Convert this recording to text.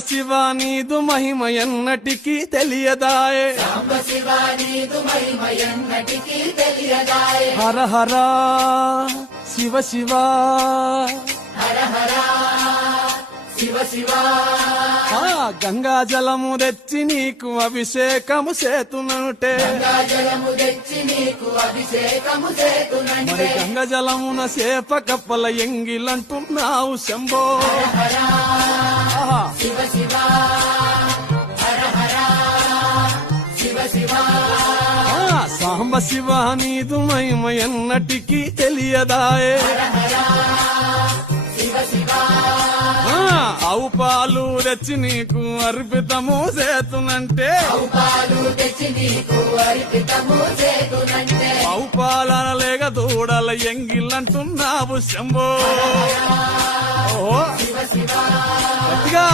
శివ నీదు మహిమ ఎన్నటికీ తెలియదాయే హర హర శివ శివ గంగా జలము తెచ్చి నీకు అభిషేకము చేతునంటే మరి గంగా జలమున చేప కప్పల ఎంగిలంటున్నావు శంభో సాంబ శివ నీదు మహిమ ఎన్నటికీ తెలియదాయే ఆవు పాలు తెచ్చి నీకు అర్పితము చేతునంటే ఆవు పాలన లేక దూడల ఎంగిలంటున్నావు శంభో గట్టిగా